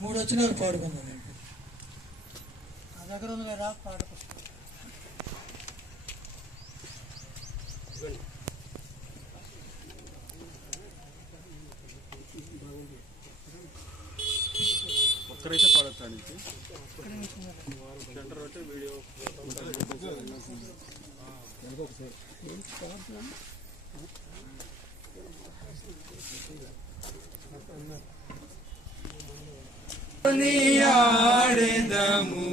3 వచ్చినాక పాడుకుందాం. నా దగ్గర ఉంది కదా పాట పుస్తకం. ఒక్కరైతే పాడతానికి సెంటర్ వచ్చి వీడియో ఆడెదము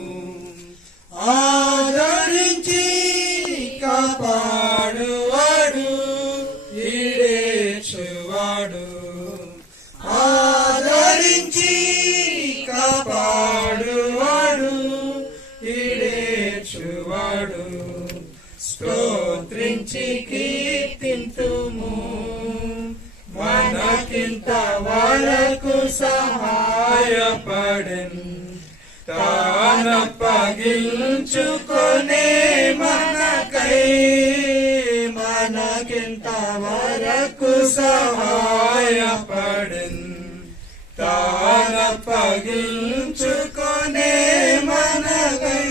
ఆదరించి కాపాడువాడు ఈడేచువాడు ఆదరించి కాపాడువాడు ఈడేచువాడు స్తోత్రించి కీర్తింతుము మనకింత వరకు సహాయపడెన్ తానప్పగించుకొనే మనకై మనకింత వరకు సహాయపడెన్ తానప్పగించుకొనే మనకై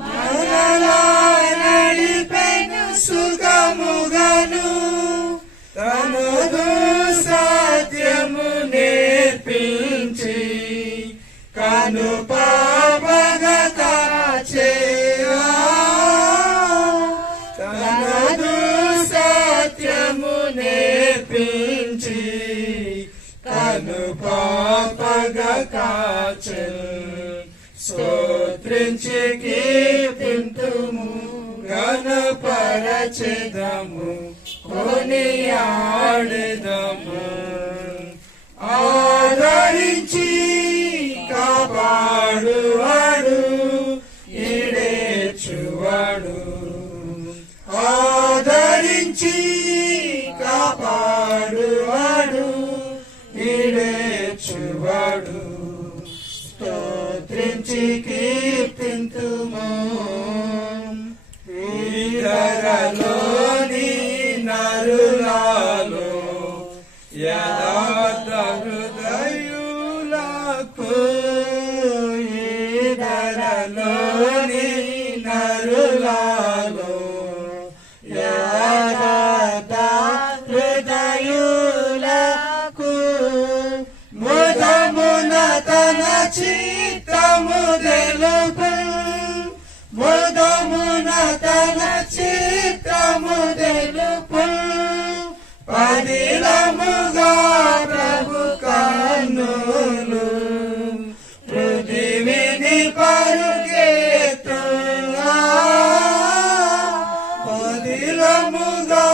మనలా నడిపెను సుఖముగను తనదు సత్యము నేర్పించి కను పాపగా కాచేయా తనదు సత్యము నేర్పించి కను పాపగా కాచే స్తోత్రించి కీర్తింతుము ఘనపరచెదము కొనియాడెదము ఆదరించి కాపాడువాడు ఈడేచువాడు ఆదరించి కాపాడువాడు ఈడేచువాడు స్తోత్రించి కీర్తింతుము ఈధరలోని నరులాలో యథార్థ హృదయులకు ఈధరలోని నరులాలో యథార్థ హృదయులకు ముదమున తన చిత్తము తెలుపు ముదమున తన చిత్తము తెలుపు పదిలముగా ప్రభు కన్నులు పృథివిని పరుగెత్తు పదిలముగా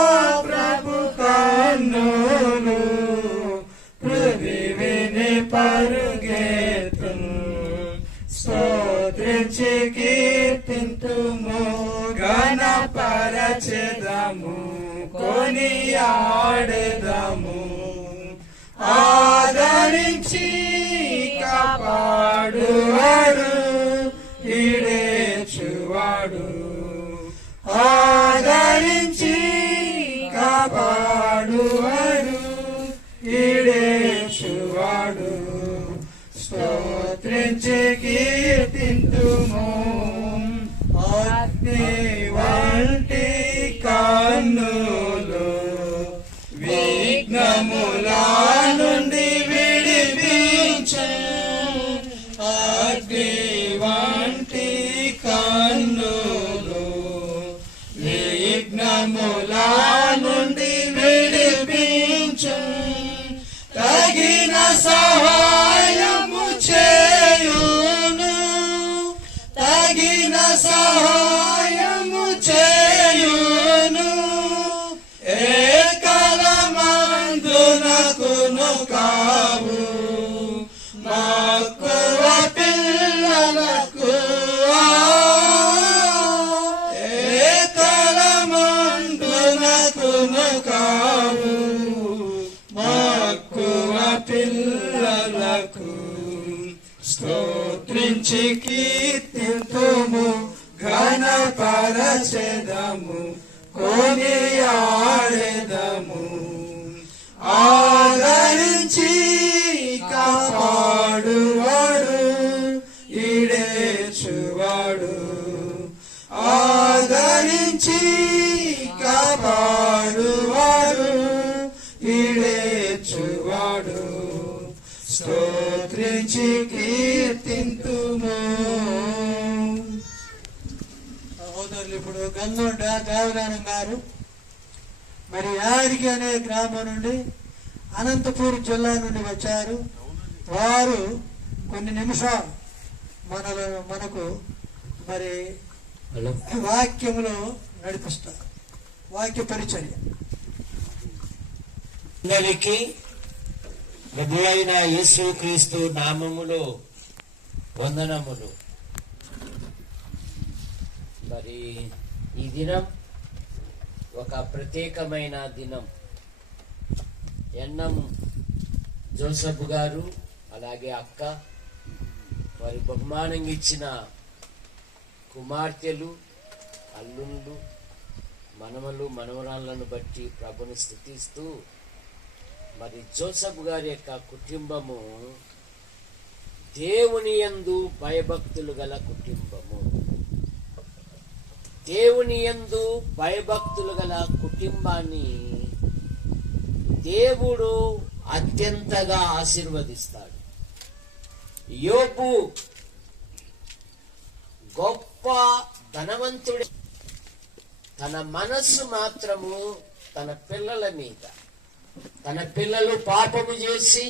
ప్రభు కన్నులు పృథివిని పరుగెత్తు స్తోత్రించి కీర్తింతుము ఘనపరచెదము కొనియాడెదము ఆదరించి కాపాడువాడు ఈడేచువాడు ఆదరించి కాపాడువాడు ఈడేచువాడు స్తోత్రించి కీర్తింతుము అగ్ని వంటి కన్నులు విఘ్నములా నుండి విడిపించు అగ్ని వంటి కన్నులు విఘ్నములా నుండి విడిపించు తగిన సహాయము చేయును తగిన సహాయము చేయును ఏకలమందునకును కావు మక్కువ పిల్లలకు ఏకలమందునకును కావు మక్కువ పిల్లలకు స్తోత్రించి కీర్తింతుము ఘనపరచెదము కొనియాడెదము ఆదరించి కాపాడు స్తుతించి కీర్తింతుము. సహోదరులు, ఇప్పుడు గంగొండ దేవరానం గారు మరి యాడికి అనే గ్రామం నుండి అనంతపూర్ జిల్లా నుండి వచ్చారు. వారు కొన్ని నిమిషాలు మనకు మరి వాక్యములో నడిపిస్తారు. వాక్య పరిచర్య. అందరికీ ప్రభువైన యేసుక్రీస్తు నామములో వందనములు. మరి ఈ దినం ఒక ప్రత్యేకమైన దినం. ఎన్నం జోసఫ్ గారు అలాగే అక్క వారి బహుమానంగా ఇచ్చిన కుమార్తెలు, అల్లుళ్ళు, మనమలు, మనవరాళ్లను బట్టి ప్రభుని స్తుతిస్తూ మరి జోసఫ్ గారి యొక్క కుటుంబము దేవుని యందు భయభక్తులు గల కుటుంబము. దేవుని యందు భయభక్తులు గల కుటుంబాన్ని దేవుడు అత్యంతగా ఆశీర్వదిస్తాడు. యోబు గొప్ప ధనవంతుడు. తన మనస్సు మాత్రము తన పిల్లల మీద, తన పిల్లలు పాపము చేసి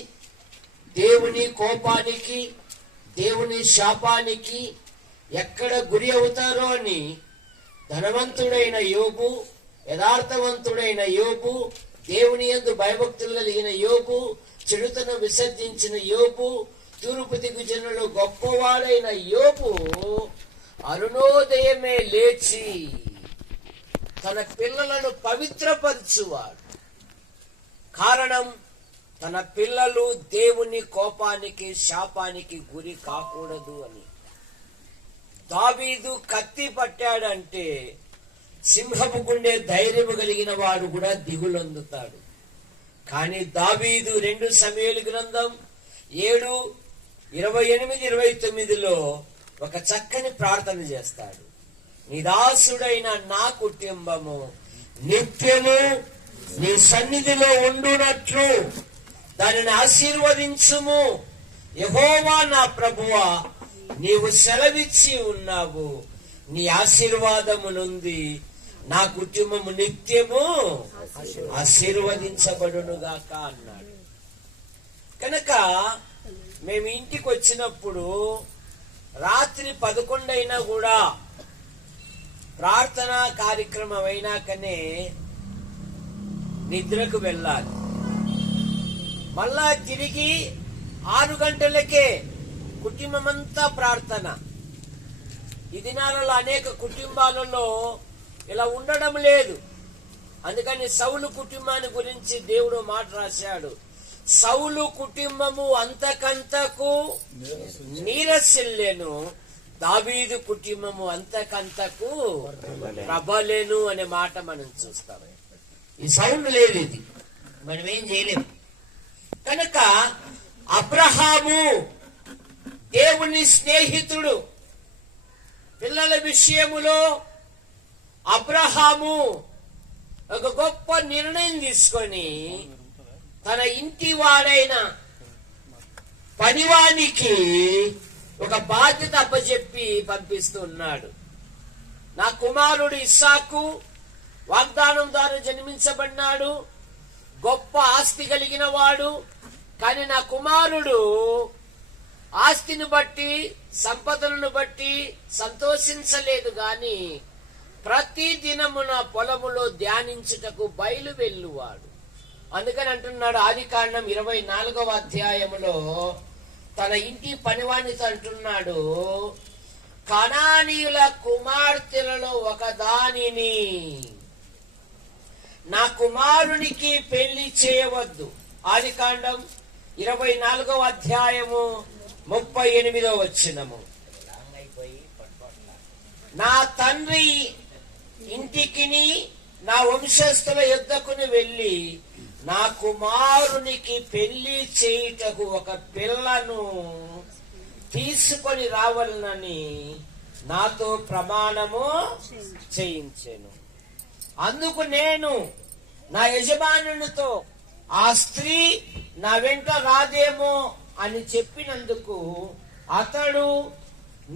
దేవుని కోపానికి, దేవుని శాపానికి ఎక్కడ గురి అవుతారో అని ధనవంతుడైన యోబు, యథార్థవంతుడైన యోబు, దేవుని యందు భయభక్తులు కలిగిన యోబు, చెడుతను విసర్జించిన యోబు, తూర్పు దిగు జనులు గొప్పవాడైన యోబు అరుణోదయమే లేచి తన పిల్లలను పవిత్రపరచువాడు. కారణం, తన పిల్లలు దేవుని కోపానికి, శాపానికి గురి కాకూడదు అని. దావీదు కత్తి పట్టాడంటే సింహపు గుండె ధైర్యము కలిగిన వాడు కూడా దిగులొందుతాడు. కానీ దావీదు 2 సమూయేలు గ్రంథం 7:28-29 ఒక చక్కని ప్రార్థన చేస్తాడు. నీ దాసుడైన నా కుటుంబము నిత్యము నీ సన్నిధిలో ఉండునట్లు దానిని ఆశీర్వదించుము. యెహోవా నా ప్రభువా, నీవు సెలవిచ్చి ఉన్నావు. నీ ఆశీర్వాదము నుండి నా కుటుంబము నిత్యము ఆశీర్వదించబడునుగాక అన్నాడు. కనుక మేము ఇంటికి వచ్చినప్పుడు రాత్రి 11 అయినా కూడా ప్రార్థనా కార్యక్రమం అయినాకనే నిద్రకు వెళ్ళాలి. మళ్ళా తిరిగి 6 గంటలకే కుటుంబమంతా ప్రార్థన. ఈ దినాలలో అనేక కుటుంబాలలో ఇలా ఉండడం లేదు. అందుకని సౌలు కుటుంబాన్ని గురించి దేవుడు మాట రాశాడు. సౌలు కుటుంబము అంతకంతకు నీరసిల్లెను, దావీదు కుటుంబము అంతకంతకు ప్రబలెను అనే మాట మనం చూస్తాం. ఈ సౌండ్ లేదు, ఇది మనం ఏం చేయలేము. కనుక అబ్రహాము దేవుని స్నేహితుడు. పిల్లల విషయములో అబ్రహాము ఒక గొప్ప నిర్ణయం తీసుకొని తన ఇంటి వాడైన పనివానికి ఒక బాధ్యత అప్పచెప్పి పంపిస్తున్నాడు. నా కుమారుడు ఇస్సాకు వాగ్దానం ద్వారా జన్మించబడినాడు, గొప్ప ఆస్తి కలిగిన వాడు. కానీ నా కుమారుడు ఆస్తిని బట్టి, సంపదలను బట్టి సంతోషించలేదు గాని ప్రతి దినము నా పొలములో ధ్యానించుటకు బయలు వెళ్ళువాడు. అందుకని అంటున్నాడు ఆదికాండం 24వ అధ్యాయములో తన ఇంటి పనివానితో అంటున్నాడు, కనానీయుల కుమార్తెలలో ఒకదానిని నా కుమారునికి పెళ్లి చేయవద్దు. ఆదికాండం 24వ అధ్యాయము 38వ వచనము. నా తండ్రి ఇంటికిని నా వంశస్థుల యుద్ధకుని వెళ్ళి నా కుమారునికి పెళ్లి చేయుటకు ఒక పిల్లను తీసుకొని రావాలని నాతో ప్రమాణము చేయించెను. అందుకు నేను నా యజమానునితో, ఆ స్త్రీ నా వెంట రాదేమో అని చెప్పినందుకు అతడు,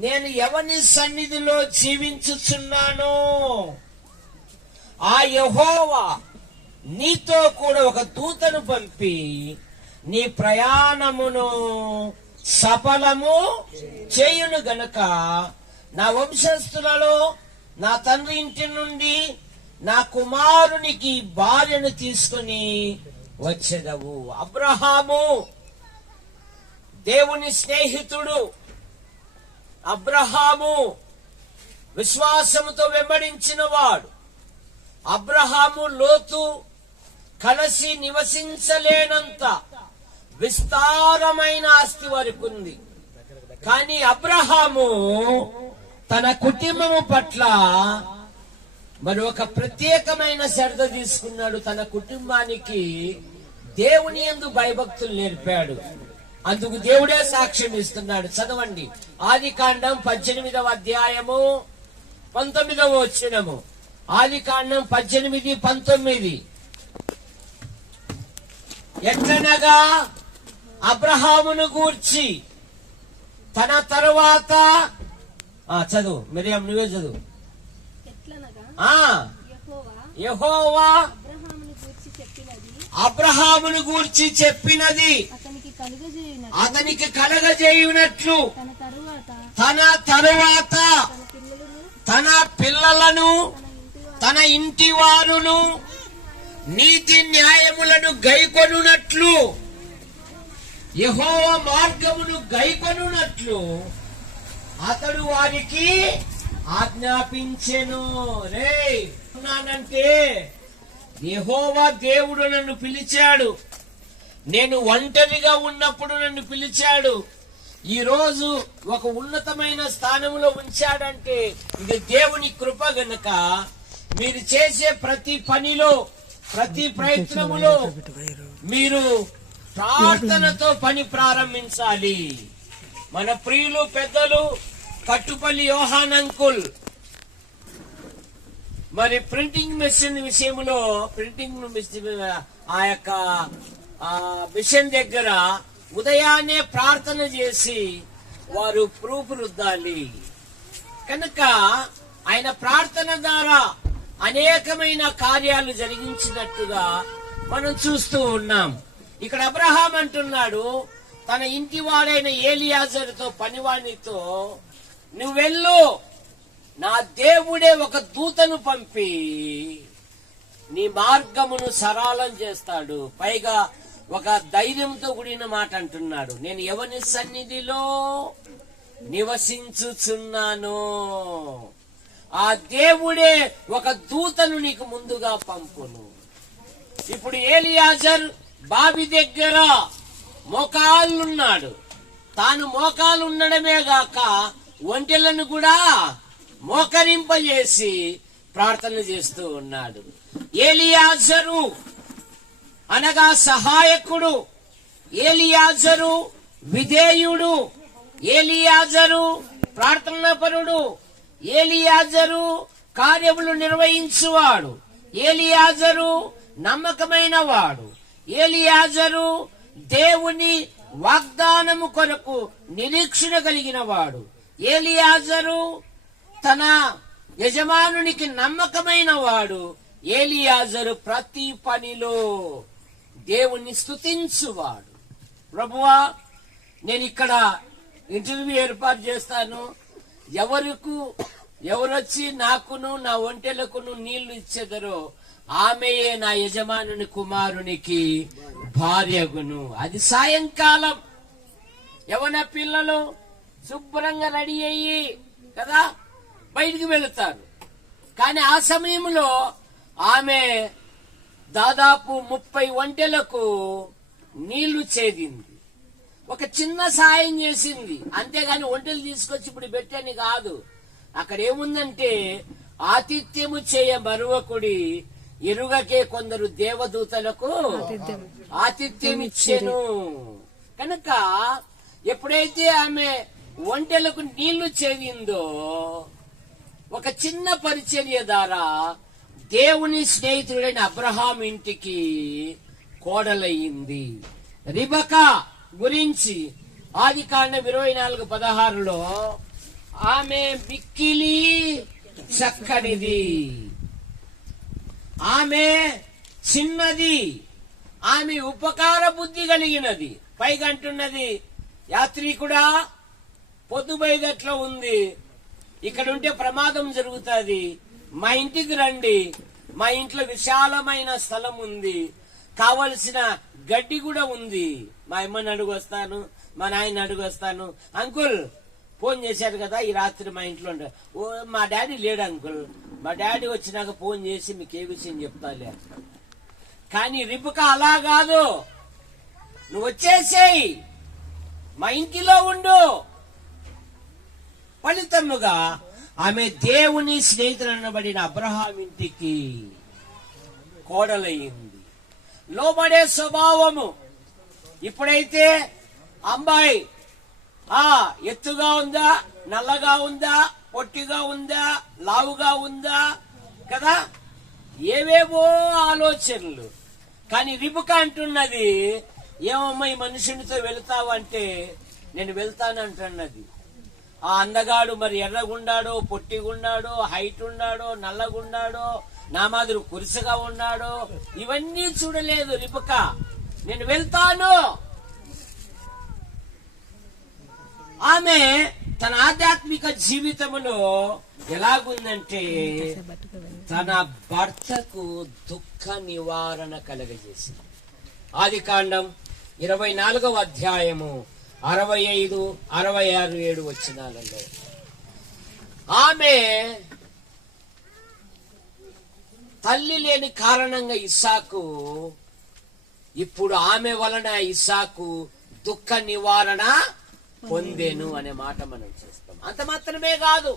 నేను ఎవని సన్నిధిలో జీవించుచున్నానో ఆ యెహోవా నీతో కూడా ఒక దూతను పంపి నీ ప్రయాణమును సఫలము చేయును గనుక నా వంశస్థులలో నా తండ్రి ఇంటి నుండి నా కుమారునికి భార్యను తీసుకుని వచ్చేదవు. అబ్రహాము దేవుని స్నేహితుడు. అబ్రహాము విశ్వాసముతో వెంబడించిన వాడు. అబ్రహాము లోతు కలిసి నివసించలేనంత విస్తారమైన ఆస్తి వరకు ఉంది. కానీ అబ్రహాము తన కుటుంబము పట్ల మరి ఒక ప్రత్యేకమైన శ్రద్ధ తీసుకున్నాడు. తన కుటుంబానికి దేవుని యందు భయభక్తులు నేర్పాడు. అందుకు దేవుడే సాక్ష్యం ఇస్తున్నాడు. చదవండి, ఆదికాండం 18వ అధ్యాయము 19వ వచనము. ఆదికాండం 18:19. ఎట్లనగా అబ్రహామును గూర్చి తన తరువాత చదువు మిరియం, నువ్వే చదువు. యెహోవా అబ్రహామును గూర్చి చెప్పినది అతనికి కలగజేయునట్లు తన తరువాత తన పిల్లలను తన ఇంటి వారును నీతి న్యాయములను గైకొనున్నట్లు, యెహోవా మార్గమును గైకొనున్నట్లు అతడు వారికి ఆజ్ఞాపించెను. రే ఉన్నానంటే యెహోవా దేవుడు నన్ను పిలిచాడు. నేను ఒంటరిగా ఉన్నప్పుడు నన్ను పిలిచాడు. ఈ రోజు ఒక ఉన్నతమైన స్థానంలో ఉంచాడంటే ఇది దేవుని కృప గనుక మీరు చేసే ప్రతి పనిలో, ప్రతి ప్రయత్నములో మీరు ప్రార్థనతో పని ప్రారంభించాలి. మన ప్రియులు పెద్దలు కట్టుపల్లి యోహాన్ అంకుల్ మరి ప్రింటింగ్ మెషిన్ విషయంలో, ప్రింటింగ్ మెషిన్ ఆ యొక్క మిషన్ దగ్గర ఉదయాన్నే ప్రార్థన చేసి వారు ప్రూఫ్ రుద్దాలి. కనుక ఆయన ప్రార్థన ద్వారా అనేకమైన కార్యాలు జరిగించినట్టుగా మనం చూస్తూ ఉన్నాం. ఇక్కడ అబ్రహాం అంటున్నాడు తన ఇంటి వాడైన ఏలియాజరుతో, పనివాణితో, నువ్వెళ్ళు, నా దేవుడే ఒక దూతను పంపి నీ మార్గమును సరళం చేస్తాడు. పైగా ఒక ధైర్యంతో కూడిన మాట అంటున్నాడు, నేను ఎవని సన్నిధిలో నివసించుచున్నాను ఆ దేవుడే ఒక దూతను నీకు ముందుగా పంపును. ఇప్పుడు ఏలియాజర్ బావి దగ్గర మోకాళ్ళున్నాడు. తాను మోకాలు ఉండడమే గాక ఒంటెలను కూడా మోకరింపజేసి ప్రార్థన చేస్తూ ఉన్నాడు. ఏలియాజరు అనగా సహాయకుడు, ఏలియాజరు విధేయుడు, ఏలియాజరు ప్రార్థనాపరుడు, ఏలియాజరు కార్యములు నిర్వహించువాడు, ఏలియాజరు నమ్మకమైన వాడు, ఏలియాజరు దేవుని వాగ్దానము కొరకు నిరీక్షణ కలిగిన వాడు, ఏలియాజరు తన యజమానునికి నమ్మకమైన వాడు, ఏలియాజరు ప్రతి పనిలో దేవుణ్ణి స్తుతించువాడు. ప్రభువా, నేను ఇక్కడ ఇంటర్వ్యూ ఏర్పాటు చేస్తాను, ఎవరొచ్చి నాకును నా ఒంటెలకును నీళ్లు ఇచ్చేదరో ఆమెయే నా యజమానుని కుమారునికి భార్యగును. అది సాయంకాలం. యవన పిల్లలు శుభ్రంగా రెడీ అయ్యి కదా బయటికి వెళుతారు. కానీ ఆ సమయంలో ఆమె దాదాపు 30 ఒంటెలకు నీళ్లు చేదింది. ఒక చిన్న సాయం చేసింది, అంతేగాని ఒంటెలు తీసుకొచ్చి ఇప్పుడు పెట్టని కాదు. అక్కడ ఏముందంటే, ఆతిథ్యము చేయ మరువకుడి ఎరుగకే కొందరు దేవదూతలకు ఆతిథ్యం ఇచ్చెను. కనుక ఎప్పుడైతే ఆమె ఒంటెలకు నీళ్లు చేదిందో ఒక చిన్న పరిచర్య ద్వారా దేవుని స్నేహితుడైన అబ్రహాం ఇంటికి కోడలయ్యింది. రిబకా గురించి ఆదికాండం 24:16 ఆమె మిక్కిలి చక్కనిది, ఆమె చిన్నది, ఆమె ఉపకార బుద్ధి కలిగినది. పైగా అంటున్నది, యాత్రికుడా పొద్దుబైదట్లో ఉంది, ఇక్కడ ఉంటే ప్రమాదం జరుగుతుంది, మా ఇంటికి రండి, మా ఇంట్లో విశాలమైన స్థలం ఉంది, కావలసిన గడ్డి కూడా ఉంది, మా అమ్మని అడుగు వస్తాను, మా నాయన అడుగు వస్తాను. అంకుల్ ఫోన్ చేశారు కదా ఈ రాత్రి మా ఇంట్లో ఓ మా డాడీ లేడు అంకుల్, మా డాడీ వచ్చినాక ఫోన్ చేసి మీకు ఏ విషయం చెప్తాలే. కానీ రిబకా అలా కాదు, నువ్వు వచ్చేసేయి, మా ఇంటిలో ఉండు. ఫలితముగా ఆమె దేవుని స్నేహితులు అనబడిన అబ్రహాం ఇంటికి కోడలయ్యింది. లోబడే స్వభావము. ఇప్పుడైతే అమ్మాయి ఎత్తుగా ఉందా, నల్లగా ఉందా, పొట్టిగా ఉందా, లావుగా ఉందా కదా, ఏవేవో ఆలోచనలు. కానీ రిబకా అంటున్నది, ఏమమ్మా ఈ మనుషునితో వెళ్తావంటే నేను వెళ్తానంటున్నది. ఆ అందగాడు మరి ఎర్రగుండాడో, పొట్టిగుండాడో, హైట్ ఉన్నాడో, నల్లగుండాడో, నా మాదిరి కురుసగా ఉన్నాడో, ఇవన్నీ చూడలేదు రిబకా. నేను వెళ్తాను. ఆమె తన ఆధ్యాత్మిక జీవితంలో ఎలాగుందంటే తన భర్తకు దుఃఖ నివారణ కలగజేసింది. ఆదికాండం 24:65, 65, 66, 67 వచనాలలో ఆమె తల్లి లేని కారణంగా ఇస్సాకు, ఇప్పుడు ఆమె వలన ఇస్సాకు దుఃఖ నివారణ పొందేను అనే మాట మనం చూస్తాం. అంత మాత్రమే కాదు,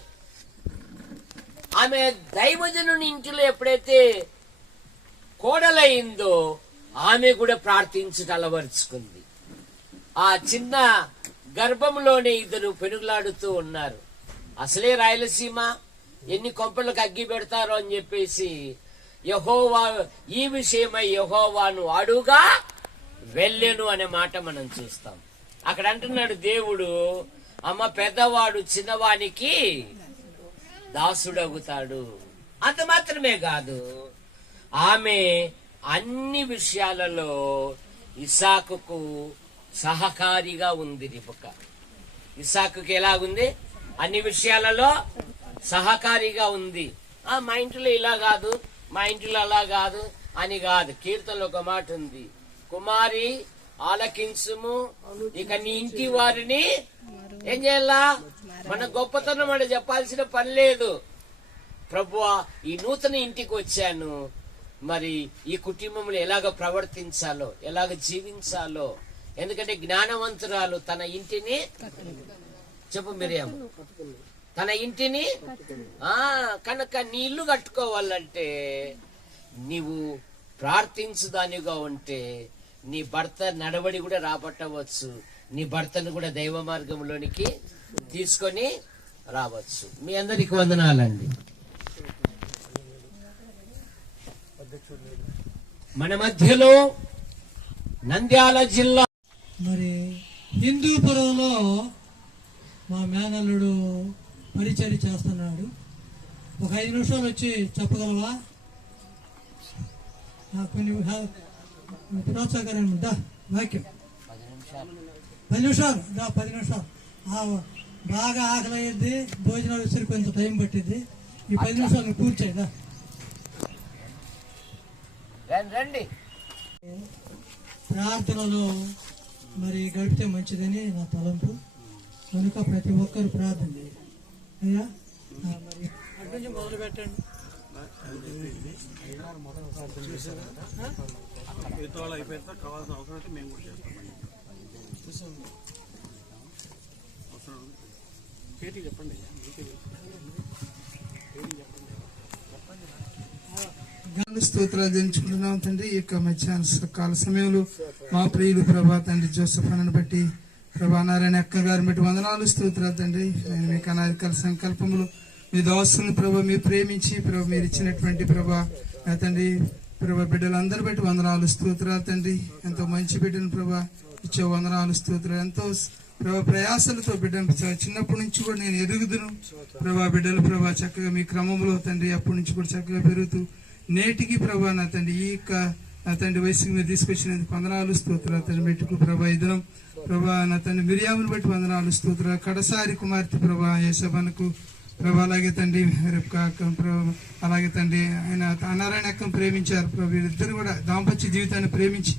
ఆమె దైవజనుని ఇంటిలో ఎప్పుడైతే కోడలైందో ఆమె కూడా ప్రార్థించుట అలవరుచుకుంది. ఆ చిన్న గర్భంలోనే ఇద్దరు పెనుగులాడుతూ ఉన్నారు. అసలే రాయలసీమ, ఎన్ని కొంపలకు అగ్గి పెడతారో అని చెప్పేసి యెహోవా ఈ విషయమై యెహోవాను అడుగా వెళ్ళెను అనే మాట మనం చూస్తాం. అక్కడ అంటున్నాడు దేవుడు, అమ్మ పెద్దవాడు చిన్నవానికి దాసుడగుతాడు. అంత మాత్రమే కాదు, ఆమె అన్ని విషయాలలో ఇస్సాకుకు సహకారిగా ఉంది. రిబకా ఇస్సాకుకి ఎలాగుంది? అన్ని విషయాలలో సహకారిగా ఉంది. మా ఇంట్లో ఇలా కాదు, మా ఇంట్లో అలా కాదు అని కాదు. కీర్తనలో ఒక మాట ఉంది, కుమారి ఆలకించుము, ఇక నీ ఇంటి వారిని ఏం చేయాలా? మన గొప్పతనం అని చెప్పాల్సిన పని లేదు. ప్రభువా, ఈ నూతన ఇంటికి వచ్చాను, మరి ఈ కుటుంబంలో ఎలాగ ప్రవర్తించాలో, ఎలాగ జీవించాలో. ఎందుకంటే జ్ఞానవంతురాలు తన ఇంటిని, చెప్పు మిరియాం, తన ఇంటిని కనుక నీ ఇల్లు కట్టుకోవాలంటే నీవు ప్రార్థించుదానిగా ఉంటే నీ భర్త నడవడి కూడా రాబట్టవచ్చు, నీ భర్తను కూడా దైవ మార్గంలోనికి తీసుకొని రావచ్చు. మీ అందరికి వందనాలండి. మన మధ్యలో నంద్యాల జిల్లా మరి హిందూపురంలో మా మేనల్లుడు పరిచర్య చేస్తున్నాడు. ఒక 5 నిమిషాలు వచ్చి చెప్పగలవా? కొన్ని ప్రోత్సాహకరం వాక్యం 10 నిమిషాలు 10 నిమిషాలు. బాగా ఆకలి అయ్యేది, భోజనాలు వచ్చి కొంచెం టైం పట్టిద్ది. ఈ 10 నిమిషాలు నువ్వు కూర్చోదా. రండి. ప్రార్థనలో మరి గడిపితే మంచిదని నా తలంపు. కనుక ప్రతి ఒక్కరు ప్రార్థన చేయాలి. అయ్యా మరి అటు నుంచి మొదలు పెట్టండి. అయిపోయిన కావాల్సిన అవసరం అయితే మేము కూడా చేస్తాం. చెప్పండి. స్తోత్రాలు దించుకుంటున్నాం తండ్రి. ఈ యొక్క మధ్యాహ్న కాల సమయంలో మా ప్రియులు ప్రభా తండ్రి జోసఫ్ అన్నను బట్టి, ప్రభా నారాయణ అక్క గారిని బట్టి వందనాలు స్తోత్రాలు తండ్రి. నేను మీకు అనాదికాల సంకల్పములు మీ దాసులను ప్రభా మీరు ప్రేమించి ప్రభా మీరు ఇచ్చినటువంటి ప్రభా తండ్రి ప్రభా బిడ్డలందరూ బట్టి వందనాలు స్తోత్రాలు తండ్రి. ఎంతో మంచి బిడ్డను ప్రభా ఇచ్చే వందనాలు స్తోత్రాలు. ఎంతో ప్రభా ప్రయాసలతో బిడ్డను చిన్నప్పటి నుంచి కూడా నేను ఎదుగుదును ప్రభా. బిడ్డలు ప్రభా చక్కగా మీ క్రమంలో తండ్రి అప్పటి నుంచి కూడా చక్కగా పెరుగుతూ నేటికి ప్రభా నా తండ్రి ఈ యొక్క నా తండ్రి వయసుకి మీరు తీసుకొచ్చినందుకు వందనాలు స్తోత్రాలు తండ్రి. మెట్టుకు ప్రభా ఈ దినం ప్రభా నా తండ్రి మిరియామును బట్టి వందనాలు స్తోత్రాలు. కడసారి కుమార్తె ప్రభా యేసబ్బనకు ప్రభా, అలాగే తండ్రి రెబ్కా అక్కను ప్రభా, అలాగే తండ్రి ఆయన నారాయణ అక్కను ప్రేమించారు ప్రభా. వీరిద్దరు కూడా దాంపత్య జీవితాన్ని ప్రేమించి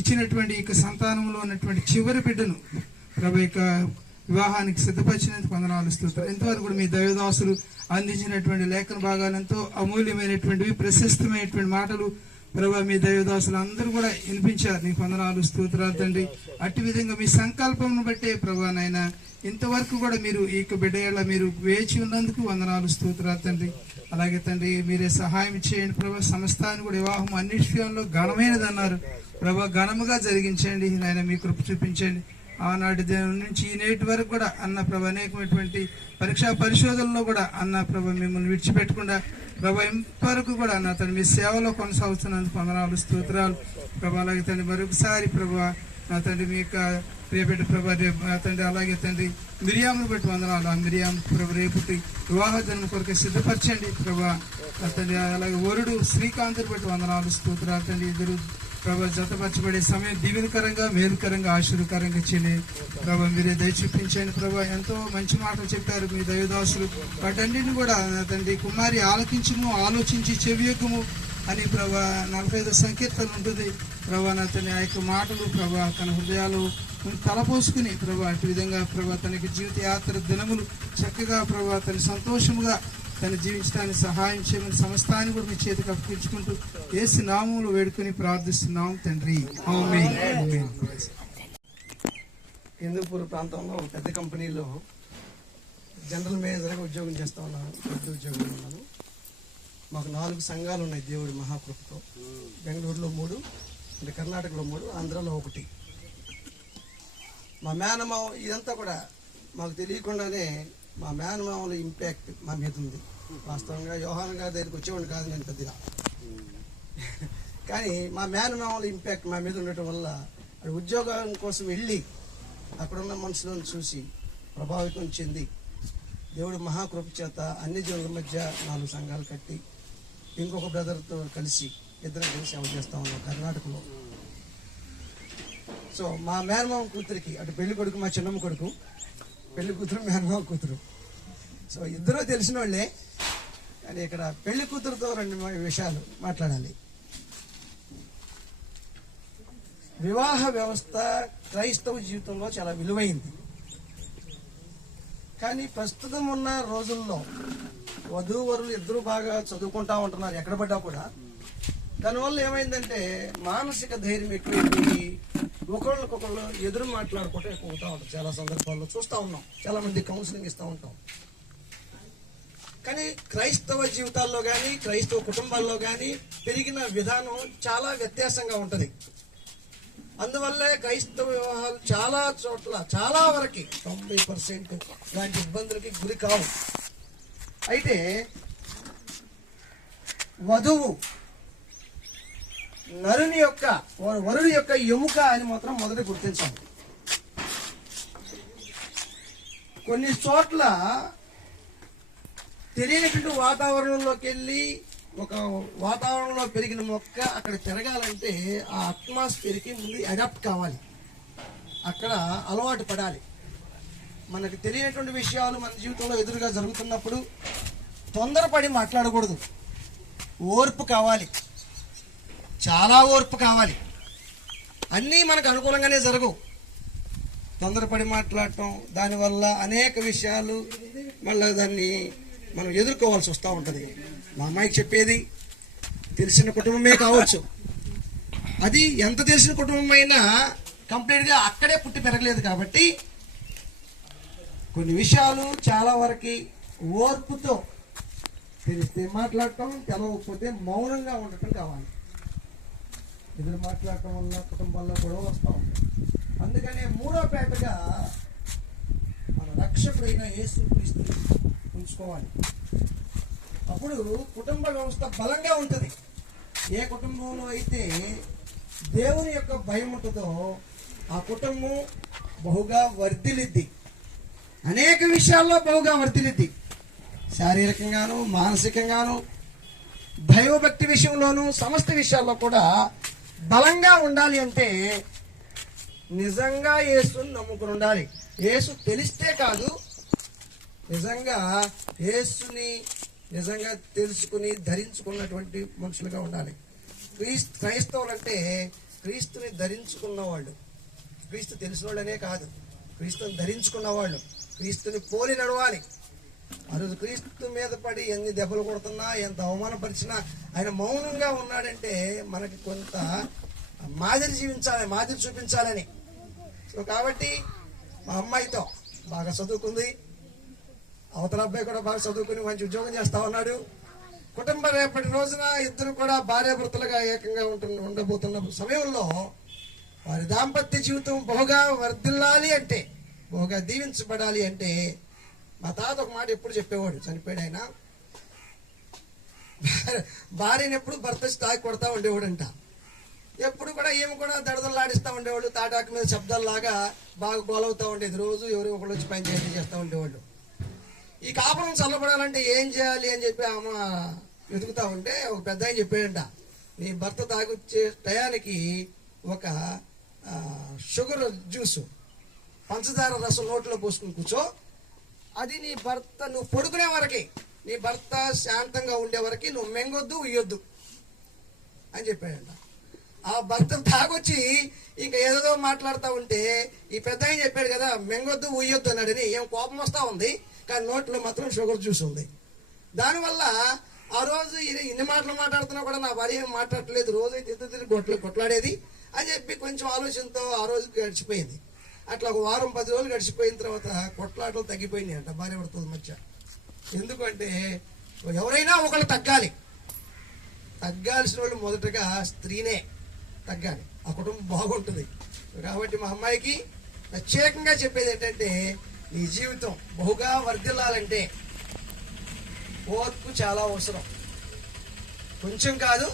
ఇచ్చినటువంటి ఇక సంతానంలో ఉన్నటువంటి చివరి బిడ్డను ప్రభా ఇక వివాహానికి సిద్ధపరిచినందుకు వందనాలు స్తోత్రాలు. ఇంతవరకు కూడా మీ దైవదాసులు అందించినటువంటి లేఖన భాగాలు ఎంతో అమూల్యమైనటువంటివి, ప్రశస్తమైనటువంటి మాటలు ప్రభా మీ దైవదాసులు అందరూ కూడా వినిపించారు. నీకు వందనాలు స్తోత్రాలు తండ్రి. అట్టి విధంగా మీ సంకల్పంను బట్టే ప్రభా నాయన ఇంతవరకు కూడా మీరు ఈ బిడ్డ మీరు వేచి ఉన్నందుకు వందనాలు స్తోత్రాలు తండ్రి. అలాగే తండ్రి మీరే సహాయం చేయండి ప్రభా. సమస్తాన్ని కూడా వివాహం అన్ని విషయంలో ఘనమైనది అన్నారు ప్రభా. ఘనముగా జరిగించండి నాయన, మీ కృప చూపించండి. ఆనాటి దినం నుంచి ఈ నేటి వరకు కూడా అన్న ప్రభ అనేకమైనటువంటి పరీక్షా పరిశోధనలో కూడా అన్న ప్రభ మిమ్మల్ని విడిచిపెట్టకుండా ప్రభా ఇంతవరకు కూడా అన్న తండ్రి మీ సేవలో కొనసాగుతున్నందుకు వందనాలు స్తోత్రాలు ప్రభా. అలాగే తండ్రి మరొకసారి ప్రభా నా తండ్రి మీ యొక్క రేపటి ప్రభా రేపు నా తండ్రి అలాగే తండ్రి మిరియామును బట్టి వందనాలు. ఆ మిరియాం ప్రభు రేపటి వివాహ జన్మ కొరకు సిద్ధపరచండి ప్రభా నా తండ్రి. అలాగే వరుడు శ్రీకాంతుని బట్టి వందనాలు స్తోత్రాలు తండ్రి. ఇద్దరు ప్రభా జతపరచబడే సమయం దీవెనకరంగా మేలుకరంగా ఆశీర్వకరంగా చేయని ప్రభా మీరే దయ చూపించండి ప్రభా. ఎంతో మంచి మాటలు చెప్పారు మీ దైవదాసులు. వాటన్నిటిని కూడా నా తండ్రి కుమారి ఆలకించుము ఆలోచించి చెవియొక్కము అని ప్రభా 45 సంకీర్తన ఉంటుంది ప్రభా. నా తన ఆ యొక్క మాటలు ప్రభా తన హృదయాలు తలపోసుకుని ప్రభా అటు విధంగా ప్రభా తనకి జీవిత యాత్ర దినములు చక్కగా ప్రభా తన సంతోషముగా తను జీవించడానికి సహాయం చేయమని సమస్తాన్ని కూడా మీ చేతికి అప్పగించుకుంటూ యేసు నామములో వేడుకొని ప్రార్థిస్తున్నాం తండ్రి. ఆమేన్. హిందూపూర్ ప్రాంతంలో ఒక పెద్ద కంపెనీలో జనరల్ మేనేజర్గా ఉద్యోగం చేస్తూ ఉన్నాను. పెద్ద ఉద్యోగంలో ఉన్నాను. మాకు 4 సంఘాలు ఉన్నాయి దేవుడి మహాకృపతో. బెంగళూరులో 3, అంటే కర్ణాటకలో 3, ఆంధ్రాలో 1. మా మేనమావ ఇదంతా కూడా మాకు తెలియకుండానే మా మేనమామల ఇంపాక్ట్ మా మీద ఉంది. వాస్తవంగా యోహాన్ గారి దగ్గరికి వచ్చేవాడిని కాదు నేను పెద్దగా, కానీ మా మేనమామల ఇంపాక్ట్ మా మీద ఉండటం వల్ల అది ఉద్యోగం కోసం వెళ్ళి అక్కడున్న మనుషులను చూసి ప్రభావితం చెంది దేవుడి మహాకృప చేత అన్ని జనుల మధ్య 4 సంఘాలు కట్టి ఇంకొక బ్రదర్తో కలిసి ఇద్దరు కలిసి సేవ చేస్తూ ఉన్నాం కర్ణాటకలో. సో మా మేనమామ కూతురికి అటు పెళ్లి కొడుకు మా చిన్నమ్మ కొడుకు, పెళ్లి కూతురు మేనమామ కూతురు. సో ఇద్దరూ తెలిసిన వాళ్ళే, కానీ ఇక్కడ పెళ్లి కూతురుతో 2 విషయాలు మాట్లాడాలి. వివాహ వ్యవస్థ క్రైస్తవ జీవితంలో చాలా విలువైంది. కానీ ప్రస్తుతం ఉన్న రోజుల్లో వధూవరులు ఇద్దరు బాగా చదువుకుంటా ఉంటున్నారు ఎక్కడ పడ్డా కూడా. దానివల్ల ఏమైందంటే మానసిక ధైర్యం ఎక్కువైపోయి ఒకళ్ళకొకళ్ళు ఎదురు మాట్లాడుకుంటూ ఎక్కువ అవుతా ఉంటారు. చాలా సందర్భాల్లో చూస్తూ ఉన్నాం, చాలా మంది కౌన్సిలింగ్ ఇస్తూ ఉంటాం. కానీ క్రైస్తవ జీవితాల్లో కానీ క్రైస్తవ కుటుంబాల్లో కానీ పెరిగిన విధానం చాలా వ్యత్యాసంగా ఉంటుంది. అందువల్లే క్రైస్తవ వివాహాలు చాలా చోట్ల చాలా వరకు 90% ఇలాంటి ఇబ్బందులకి గురి కావు. అయితే వధువు వరుడి యొక్క ఎముక అని మాత్రం మొదట గుర్తించాలి. కొన్ని చోట్ల తెలియనటువంటి వాతావరణంలోకి వెళ్ళి ఒక వాతావరణంలో పెరిగిన మొక్క అక్కడ పెరగాలంటే ఆ అట్మాస్ఫియర్కి ముందు అడాప్ట్ కావాలి, అక్కడ అలవాటు పడాలి. మనకు తెలియనటువంటి విషయాలు మన జీవితంలో ఎదురుగా జరుగుతున్నప్పుడు తొందరపడి మాట్లాడకూడదు. ఓర్పు కావాలి, చాలా ఓర్పు కావాలి. అన్నీ మనకు అనుకూలంగానే జరగవు. తొందరపడి మాట్లాడటం దానివల్ల అనేక విషయాలు మళ్ళీ దాన్ని మనం ఎదుర్కోవాల్సి వస్తూ ఉంటుంది. మా అమ్మాయికి చెప్పేది తెలిసిన కుటుంబమే కావచ్చు, అది ఎంత తెలిసిన కుటుంబం అయినా కంప్లీట్గా అక్కడే పుట్టి పెరగలేదు. కాబట్టి కొన్ని విషయాలు చాలా వరకు ఓర్పుతో తెలిస్తే మాట్లాడటం, తెలవకపోతే మౌనంగా ఉండటం కావాలి. ఎదురు మాట్లాడటం వల్ల కుటుంబాల్లో గొడవ వస్తూ ఉంటాయి. అందుకనే 3వ పేటగా మన రక్షకుడైన యేసుక్రీస్తుని ఉంచుకోవాలి. అప్పుడు కుటుంబ వ్యవస్థ బలంగా ఉంటుంది. ఏ కుటుంబంలో అయితే దేవుని యొక్క భయం ఉంటుందో ఆ కుటుంబం బహుగా వర్ధిల్లిద్ది. అనేక విషయాల్లో బహుగా వర్ధిల్లిద్ది. శారీరకంగాను, మానసికంగాను, దైవభక్తి విషయంలోనూ, సమస్త విషయాల్లో కూడా బలంగా ఉండాలి అంటే నిజంగా యేసుని నమ్ముకుని ఉండాలి. యేసు తెలిస్తే కాదు, నిజంగా యేసుని నిజంగా తెలుసుకుని ధరించుకున్నటువంటి మనుషులుగా ఉండాలి. క్రైస్తవులు అంటే క్రీస్తుని ధరించుకున్న వాళ్ళు. క్రీస్తు తెలిసిన వాళ్ళనే కాదు, క్రీస్తుని ధరించుకున్న వాళ్ళు. క్రీస్తుని పోలి నడవాలి. ఆ రోజు క్రీస్తు మీద పడి ఎన్ని దెబ్బలు కొడుతున్నా, ఎంత అవమానపరిచినా ఆయన మౌనంగా ఉన్నాడంటే మనకి కొంత మాదిరి జీవించాలి, మాదిరి చూపించాలని. సో కాబట్టి మా అమ్మాయితో బాగా చదువుకుంది, అవతల అబ్బాయి కూడా బాగా చదువుకుని మంచి ఉద్యోగం చేస్తా ఉన్నాడు. కుటుంబ రేపటి రోజున ఇద్దరు కూడా భార్యాభర్తలుగా ఏకంగా ఉండబోతున్న సమయంలో వారి దాంపత్య జీవితం బహుగా వర్ధిల్లాలి అంటే, బహుగా దీవించబడాలి అంటే, మా తాత ఒక మాట ఎప్పుడు చెప్పేవాడు, చనిపోయాడు ఆయన. భార్యని ఎప్పుడు భర్త తాకి కొడతా ఉండేవాడంట. ఎప్పుడు కూడా ఏమి కూడా దడదలాడిస్తూ ఉండేవాళ్ళు. తాటాకు మీద శబ్దాల్లాగా బాగా గోలవుతూ ఉండేది. రోజు ఎవరు ఒకళ్ళు వచ్చి పంచాయతీ చేస్తూ ఉండేవాళ్ళు. ఈ కాపురం చల్లబడాలంటే ఏం చేయాలి అని చెప్పి ఆమె వెతుకుతా ఉంటే ఒక పెద్ద ఆయన చెప్పాడంట, నీ భర్త తాగొచ్చే టయానికి ఒక షుగర్ జ్యూసు, పంచదార రసం నోట్లో పోసుకుని కూర్చో, అది నీ భర్త నువ్వు పడుకునే వరకే, నీ భర్త శాంతంగా ఉండే వరకు నువ్వు మెంగొద్దు, ఉయ్యొద్దు అని చెప్పాడంట. ఆ భర్త తాగొచ్చి ఇంకా ఏదో మాట్లాడుతూ ఉంటే ఈ పెద్ద ఆయన చెప్పాడు కదా, మెంగొద్దు ఉయ్యొద్దు అన్నాడని. ఏం కోపం వస్తూ ఉంది, కానీ నోట్లో మాత్రం షుగర్ జ్యూస్ ఉంది. దానివల్ల ఆ రోజు ఇన్ని మాటలు మాట్లాడుతున్నా కూడా నా భార్య ఏం మాట్లాడలేదు, రోజు ఇద్దరు కొట్లాడేది అని చెప్పి కొంచెం ఆలోచనతో ఆ రోజు గడిచిపోయింది. అట్లా ఒక వారం 10 రోజులు గడిచిపోయిన తర్వాత కొట్లాటలు తగ్గిపోయినాయి అంట భార్య భర్తల మధ్య. ఎందుకంటే ఎవరైనా ఒకళ్ళు తగ్గాలి, తగ్గాల్సిన వాళ్ళు మొదటగా స్త్రీనే తగ్గాలి, ఆ కుటుంబం బాగుంటుంది. కాబట్టి మా అమ్మాయికి ప్రత్యేకంగా చెప్పేది ఏంటంటే, నీ జీవితం బహుగా వర్ధిల్లాలంటే ఓర్పు చాలా అవసరం. కొంచెం కాదు,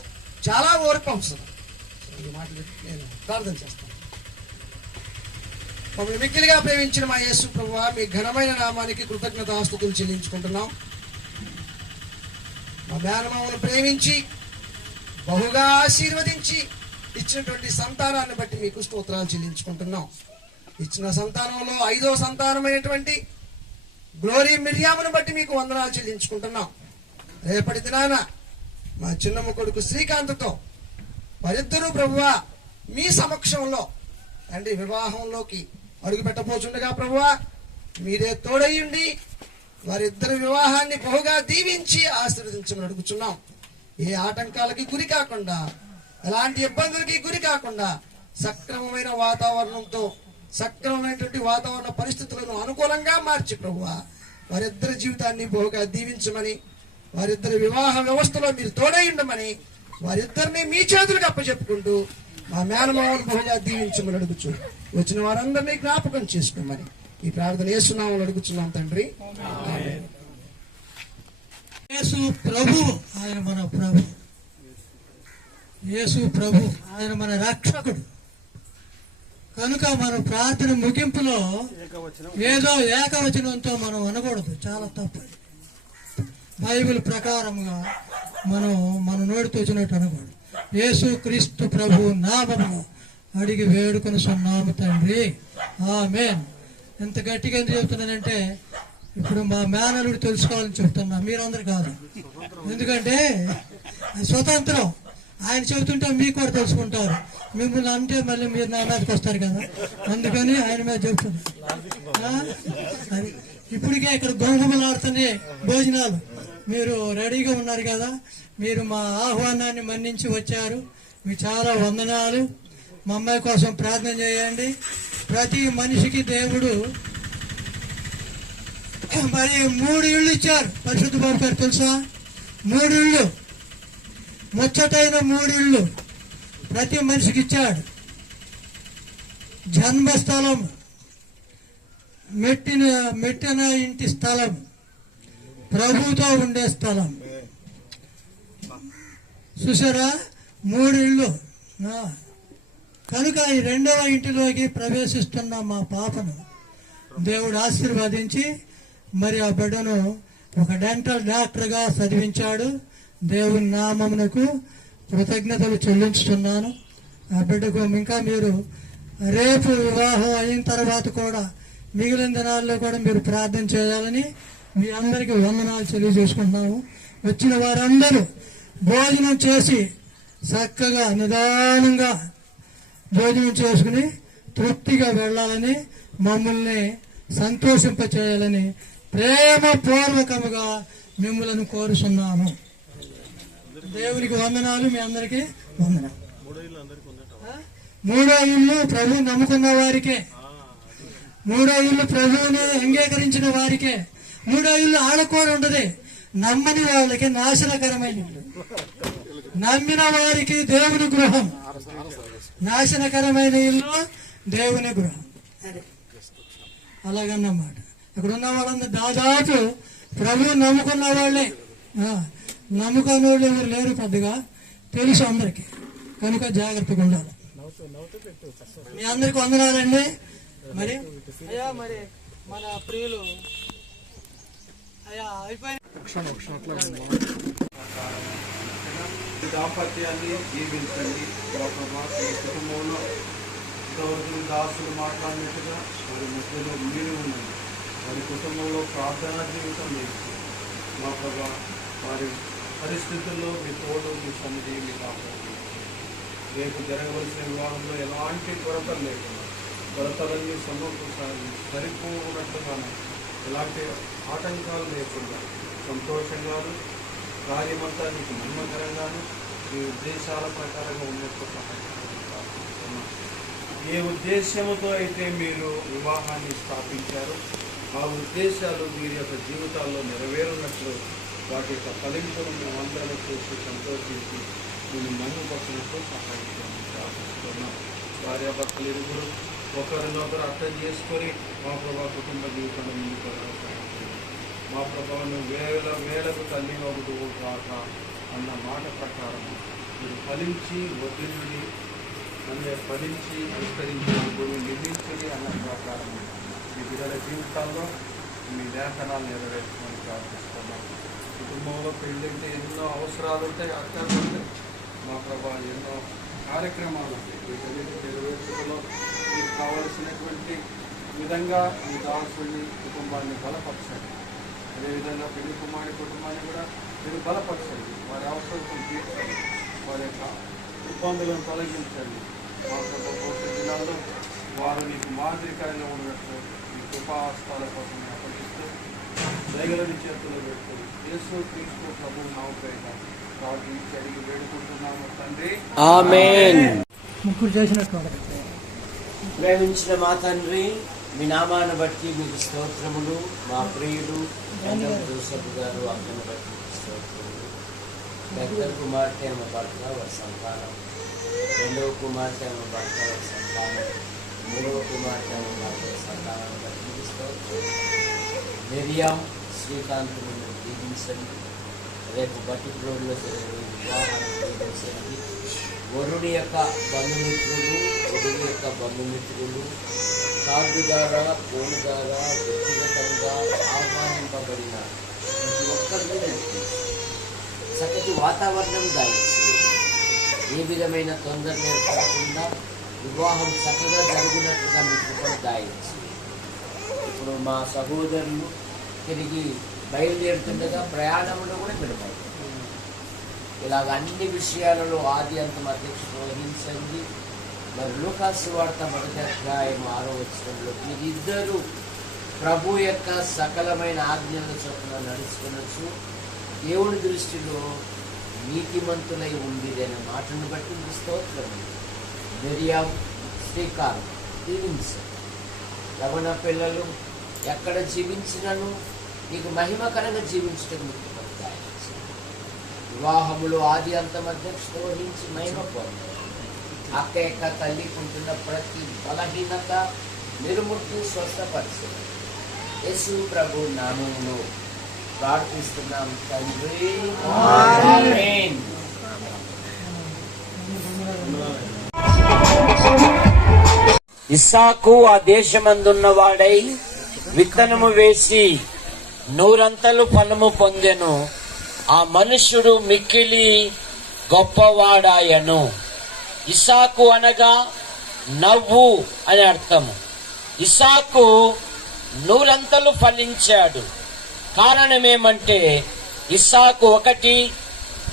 చాలా ఓర్పు అవసరం. ఈ మాటలు నేను ప్రార్థన చేస్తాను. మమ్మల్ని మిక్కిలిగా ప్రేమించిన మా యేసు ప్రభువా, మీ ఘనమైన నామానికి కృతజ్ఞతాస్తుతులు చెల్లించుకుంటున్నాం. మా మేనమామను ప్రేమించి బహుగా ఆశీర్వదించి ఇచ్చినటువంటి సంతానాన్ని బట్టి మీకు స్తోత్రాలు చెల్లించుకుంటున్నాం. ఇచ్చిన సంతానంలో 5వ సంతానమైనటువంటి గ్లోరీ మిరియామును బట్టి మీకు వందనాలు చెల్లించుకుంటున్నాం. రేపటి దినాన మా చిన్నమ్మ కొడుకు శ్రీకాంత్తో వారిద్దరూ ప్రభువా మీ సమక్షంలో తండ్రి వివాహంలోకి అడుగు పెట్టబోచుండగా ప్రభువా మీరే తోడయ్యుండి వారిద్దరి వివాహాన్ని బహుగా దీవించి ఆశీర్వదించమని అడుగుచున్నాం. ఏ ఆటంకాలకి గురి కాకుండా, ఎలాంటి ఇబ్బందులకి గురి కాకుండా సక్రమమైన వాతావరణంతో, సక్రమమైనటువంటి వాతావరణ పరిస్థితులను అనుకూలంగా మార్చి ప్రభువా వారిద్దరి జీవితాన్ని బహుగా దీవించమని, వారిద్దరి వివాహ వ్యవస్థలో మీరు తోడై ఉండమని, వారిద్దరిని మీ చేతులకు అప్పచెప్పుకుంటూ మా మేనమామను బహుగా దీవించమని అడుగుచు వచ్చిన వారందరినీ జ్ఞాపకం చేసుకోమని ఈ ప్రార్థన యేసునామములో అడుగుచున్నాం తండ్రి. యేసు ప్రభు, ఆయన మన ప్రభు. యేసు ప్రభు, ఆయన మన రక్షకుడు. కనుక మన ప్రార్థన ముగింపులో ఏదో ఏకవచనంతో మనం అనకూడదు, చాలా తప్పు. బైబిల్ ప్రకారంగా మనం మన నోటితో వచ్చినట్టు అనకూడదు. యేసు క్రీస్తు ప్రభు నామమున అడిగి వేడుకొని సున్నాము తండ్రి, ఆమేన్. ఎంత గట్టిగా ఎందుకు చెప్తున్నానంటే, ఇప్పుడు మా మేనలుడు తెలుసుకోవాలని చెప్తున్నా, మీరందరూ కాదు. ఎందుకంటే స్వతంత్రం, ఆయన చెబుతుంటే మీకు కూడా తెలుసుకుంటారు. మిమ్మల్ని అంటే మళ్ళీ మీరు నా మీదకి వస్తారు కదా, అందుకని ఆయన మీద చెబుతున్నారు. అది ఇప్పటికే ఇక్కడ గొంగుమలాడుతున్నాయి భోజనాలు. మీరు రెడీగా ఉన్నారు కదా, మీరు మా ఆహ్వానాన్ని మన్నించి వచ్చారు, మీకు చాలా వందనాలు. మా అమ్మాయి కోసం ప్రార్థన చేయండి. ప్రతి మనిషికి దేవుడు మరి 3 ఇళ్ళు ఇచ్చారు. పరిశుద్ధ బాబు గారు తెలుసా? 3 ఇళ్ళు, ముచ్చటైన 3 ఇళ్ళు ప్రతి మనిషికి ఇచ్చాడు. జన్మస్థలం, మెట్టిన ఇంటి స్థలం, ప్రభుతో ఉండే స్థలం. చూసారా? 3 ఇళ్ళు. కనుక ఈ రెండవ ఇంటిలోకి ప్రవేశిస్తున్న మా పాపను దేవుడు ఆశీర్వదించి మరి ఆ బిడ్డను ఒక డెంటల్ డాక్టర్గా చదివించాడు. దేవుని నామమునకు కృతజ్ఞతలు చెల్లించుతున్నాను. ఆ బిడ్డకు ఇంకా మీరు రేపు వివాహం అయిన తర్వాత కూడా మిగిలిన దినాల్లో కూడా మీరు ప్రార్థన చేయాలని మీ అందరికీ వందనాలు తెలియజేసుకుంటున్నాము. వచ్చిన వారందరూ భోజనం చేసి చక్కగా నిదానంగా భోజనం చేసుకుని తృప్తిగా వెళ్ళాలని, మమ్మల్ని సంతోషింపచేయాలని ప్రేమపూర్వకముగా మిమ్మల్ని కోరుతున్నాము. దేవునికి వందనాలు. మీ అందరికీ వందనాలు. మూడో ఇల్లు ప్రభు నమ్ముకున్న వారికే, మూడో ఇల్లు ప్రభువుని అంగీకరించిన వారికే. మూడో ఇల్లు ఆడకూడ ఉండదు. నమ్మని వాళ్ళకి నాశనకరమైన ఇల్లు, నమ్మిన వారికి దేవుని గృహం. నాశనకరమైన ఇల్లు దేవుని గృహం. అలాగన్నమాట. ఇక్కడ ఉన్న వాళ్ళందరూ దాదాపు ప్రభు నమ్ముకున్న వాళ్ళే. నమ్ముకున్న వాళ్ళు ఎవరు లేరు పెద్దగా, తెలుసు అందరికి. కనుక జాగ్రత్తగా ఉండాలి. మీ అందరికి వందనాలండి. మరి అయ్యా, మరి మన ప్రియులు అయ్యా అయిపోయిన దాంపత్యాన్ని జీవించండి. ఈ కుటుంబంలో ఇంతవరకు దాసులు మాట్లాడినట్టుగా వారి మధ్యలో మీరు ఉన్నది. వారి కుటుంబంలో ప్రార్థనా జీవితం లేదు. మా ప్రభా, వారి పరిస్థితుల్లో మీ తోడు, మీ సన్నిధి, మీ కాపాడు. రేపు జరగవలసిన వివాహంలో ఎలాంటి కొరతలు లేకుండా, కొరతలన్నీ సరిపోనట్టుగానే ఎలాంటి ఆటంకాలు లేకుండా సంతోషంగాను, కార్యమంతా మీకు మహిమకరంగాను, మీ ఉద్దేశాల ప్రకారంగా ఉన్నట్టు సహాయపడుతున్నాను. ఏ ఉద్దేశంతో అయితే మీరు వివాహాన్ని స్థాపించారో ఆ ఉద్దేశాలు వీరి యొక్క జీవితాల్లో నెరవేరున్నట్లు వాటి యొక్క ఫలింపును మేమందరం చూసి సంతోషించి దీన్ని మహిమపరిచినట్టు సహాయించాలని ప్రార్థిస్తున్నాం. భార్యాభర్తలు ఇరువురు ఒకరినొకరు అర్థం చేసుకొని మా ప్రభా కుటుంబ జీవితంలో ముందుకు మా ప్రభావం వేలకు తల్లి ఒకటి కాక అన్న మాట ప్రకారం మీరు ఫలించి వదిలి నన్ను ఫలించి విస్తరించి భూమి నిర్మించండి అన్న ప్రకారం మీ బిడ్డల జీవితాల్లో మీ లేఖనాలు నెరవేర్చమని ప్రార్థిస్తున్నాం. కుటుంబంలో పెళ్ళంటే ఎన్నో అవసరాలు ఉంటాయి, అర్థాలు ఉంటాయి. మా ప్రభా ఎన్నో కార్యక్రమాలు ఉంటాయి. వీటన్నిటి నెరవేర్చడంలో మీకు కావలసినటువంటి విధంగా మీ దాసుని కుటుంబాన్ని బలపరచండి. అదేవిధంగా పెళ్లి కుమారుడి కుటుంబాన్ని కూడా మీరు బలపరచండి. వారి అవసరం తీర్చండి. వారి యొక్క ఇబ్బందులను తొలగించండి. మా భవిష్యత్ దినాల్లో వారు నీకు మాదిరికరంగా ఉన్నట్లు మీ కృపాస్తాల కోసం అప్పగిస్తూ దైవలని చేతుల్లో పెట్టుకుని యేసు క్రీస్తు ప్రభువు నామముపైన ప్రార్థించి అడిగి వేడుకుంటున్నాము తండ్రి. ఆమేన్. ముగ్గురు చేసినట్టు ప్రేమించిన మా తండ్రి, మీ నామాన్ని బట్టి మీకు స్తోత్రములు. మా ప్రియులు జోసెఫ్ గారు అక్కను బట్టి స్తోత్రములు. పెద్ద కుమార్తె ఆమె భర్త వారి సంతానం, రెండవ కుమార్తె ఆమె భర్త వారి సంతానం, మూడవ కుమార్తె ఆమె భర్త వారి సంతానాన్ని బట్టి స్తోత్రం. మిరియాం శ్రీకాంత్ దీవించండి. రేపు బట్టుకు రోడ్లో జరిగే వివాహాన్ని దీవించండి. వరుడి యొక్క బంధుమిత్రులు, వరుడి యొక్క బంధుమిత్రులు కార్డు ద్వారా, ఫోన్ ద్వారా, వ్యక్తిగతంగా ఆహ్వానింపబడిన ప్రతి ఒక్కరిని చక్కటి వాతావరణం గాయించి ఏ విధమైన తొందర ఏర్పడకుండా వివాహం చక్కగా జరుగునట్లుగా మీ కృపను గాయించి ఇప్పుడు మా సహోదరులు తిరిగి బయలుదేరుతుండగా ప్రయాణంలో కూడా విడబడి ఇలాగ అన్ని విషయాలలో ఆది అంతం అధ్యక్షుడు వహించండి. మరి లూకాసు వార్త 1వ అధ్యాయం 6వ వచనంలో మీరిద్దరూ ప్రభు యొక్క సకలమైన ఆజ్ఞల చొప్పున నడుచుకునొచ్చు దేవుని దృష్టిలో నీతిమంతులై ఉండిదనే మాటను బట్టి మీ స్తోత్రం. మిరియాం శ్రీకాంత్ దీవించండి. యవ్వన పిల్లలు ఎక్కడ జీవించినను నీకు మహిమకరంగా జీవించడం మీకు ప్రత్యేకించండి. వివాహములు ఆది అంతం అధ్యక్షుడు వహించి మహిమ పొందారు. అక్క యొక్క తల్లికి ఉంటున్న ప్రతి బలహీనత నిర్ముక్తి స్వస్థపరిచింది. యేసు ప్రభు నామములో ప్రార్థిస్తున్నాం తండ్రి. ఆమేన్. ఇస్సాకు ఆ దేశమందున్నవాడై విత్తనము వేసి 100 ఫలము పొందెను. ఆ మనుష్యుడు మిక్కిలి గొప్పవాడాయను. ఇస్సాకు అనగా నవ్వు అని అర్థము. ఇస్సాకు 100 ఫలించాడు. కారణమేమంటే ఇస్సాకు 1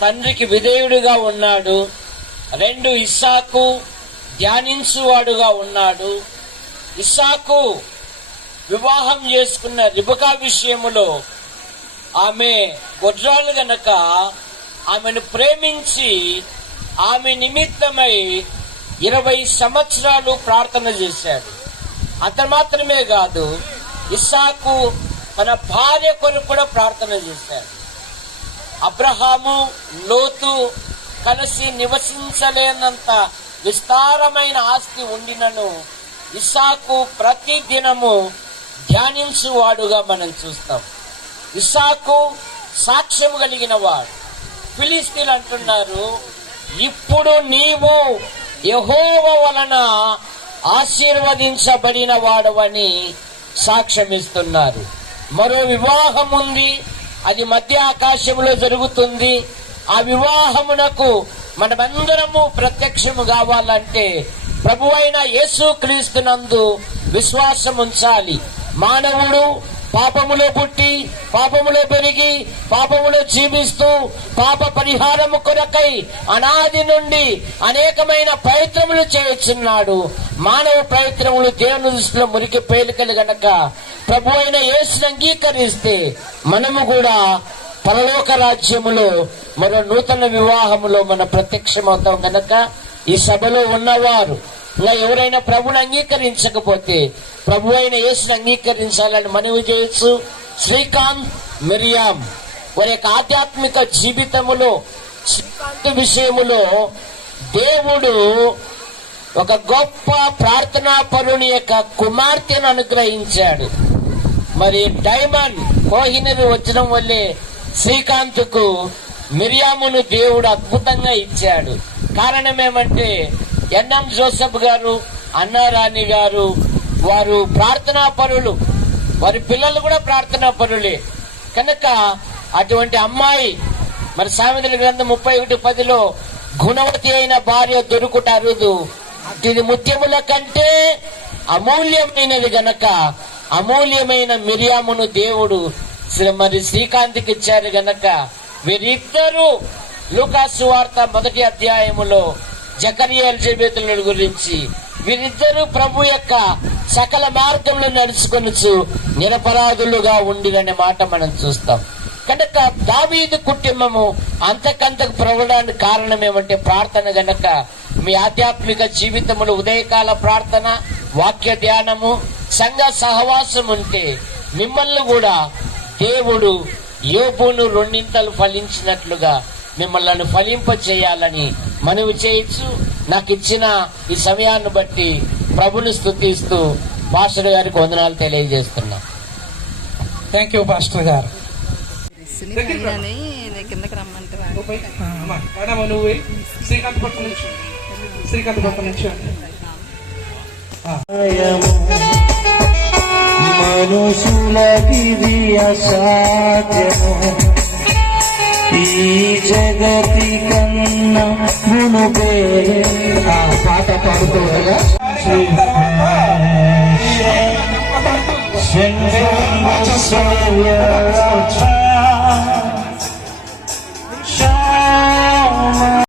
తండ్రికి విధేయుడిగా ఉన్నాడు, 2 ఇస్సాకు ధ్యానించువాడుగా ఉన్నాడు. ఇస్సాకు వివాహం చేసుకున్న రిబకా విషయములో ఆమె గొడ్రాలు గనక ఆమెను ప్రేమించి ఆమె నిమిత్తమై 20 సంవత్సరాలు ప్రార్థన చేశాడు. అంత మాత్రమే కాదు, ఇస్సాకు తన భార్య కొరకు కూడా ప్రార్థన చేశాడు. అబ్రహాము లోతు కలిసి నివసించలేనంత విస్తారమైన ఆస్తి ఉండినను ఇస్సాకు ప్రతి దినము ధ్యానించువాడుగా మనం చూస్తాం. ఇస్సాకు సాక్ష్యం కలిగిన వాడు. ఫిలిస్తీన్లు అంటున్నారు, ఇప్పుడు నీవు యెహోవా వలన ఆశీర్వదించబడిన వాడవని సాక్ష్యమిస్తున్నారు. మరో వివాహం ఉంది, అది మధ్య ఆకాశంలో జరుగుతుంది. ఆ వివాహమునకు మనమందరము ప్రత్యక్షము కావాలంటే ప్రభువైన యేసుక్రీస్తునందు విశ్వాసం ఉంచాలి. మానవుడు పాపములో పుట్టి పాపములో పెరిగి పాపములో జీవిస్తూ పాప పరిహారము కొరకై అనాది నుండి అనేకమైన ప్రయత్నములు చేస్తున్నాడు. మానవ ప్రయత్నములు దేవుని దృష్టిలో మురికి పేలికలు గనక ప్రభువైన యేసుని అంగీకరిస్తే మనము కూడా పరలోక రాజ్యములో మరో నూతన వివాహములో మన ప్రత్యక్షమవుతాం గనక ఈ సభలో ఉన్నవారు ఇలా ఎవరైనా ప్రభుని అంగీకరించకపోతే ప్రభు అయిన యేసుని అంగీకరించాలని మనవి చేయొచ్చు. శ్రీకాంత్, మిరియాం వారి యొక్క ఆధ్యాత్మిక జీవితములో శ్రీకాంత్ విషయములో దేవుడు ఒక గొప్ప ప్రార్థనా పరుని యొక్క కుమార్తెను అనుగ్రహించాడు. మరి డైమండ్ కోహినూరు వచ్చడం వల్లే శ్రీకాంత్ కు మిరియామును దేవుడు అద్భుతంగా ఇచ్చాడు. కారణం ఏమంటే ఎన్ఎం జోసెఫ్ గారు, అన్నారాణి గారు వారు ప్రార్థనా పరులు, వారి పిల్లలు కూడా ప్రార్థనా పరులే కనుక అటువంటి అమ్మాయి మరి సామెతల గ్రంథం 31:10 గుణవతి అయిన భార్య దొరుకుట అరుదు, ఇది ముత్యముల కంటే అమూల్యమైనది గనక అమూల్యమైన మిరియామును దేవుడు మరి శ్రీకాంత్కి ఇచ్చారు గనక వీరిద్దరూ లూకాసు సువార్త 1వ అధ్యాయములో జకరియా ఎలిజబెతుల గురించి వీరిద్దరూ ప్రభు యొక్క సకల మార్గంలో నడుచుకొనుచు నిరపరాధులుగా ఉండిరనే మాట మనం చూస్తాం. కనుక దావీదు కుటుంబము అంతకంతకు ప్రవడానికి కారణం ఏమంటే ప్రార్థన గనక మీ ఆధ్యాత్మిక జీవితంలో ఉదయకాల ప్రార్థన, వాక్య ధ్యానము, సంఘ సహవాసం ఉంటే మిమ్మల్ని కూడా దేవుడు యోబును 2 ఫలించినట్లుగా మిమ్మల్ని ఫలింప చేయాలని మనవి చేయొచ్చు. నాకు ఇచ్చిన ఈ సమయాన్ని బట్టి ప్రభుని స్తుతిస్తూ పాస్టర్ గారికి వందనాలు తెలియజేస్తున్నా. థ్యాంక్ యూ పాస్టర్ గారు. కిందకి రమ్మంటే శ్రీకాంత్ పక్క నుంచి మనుషులకిది అసాధ్యము, ఈ జగతి కన్నా మునుపే. ఆ పాట పాడుకోగా Send me my savior,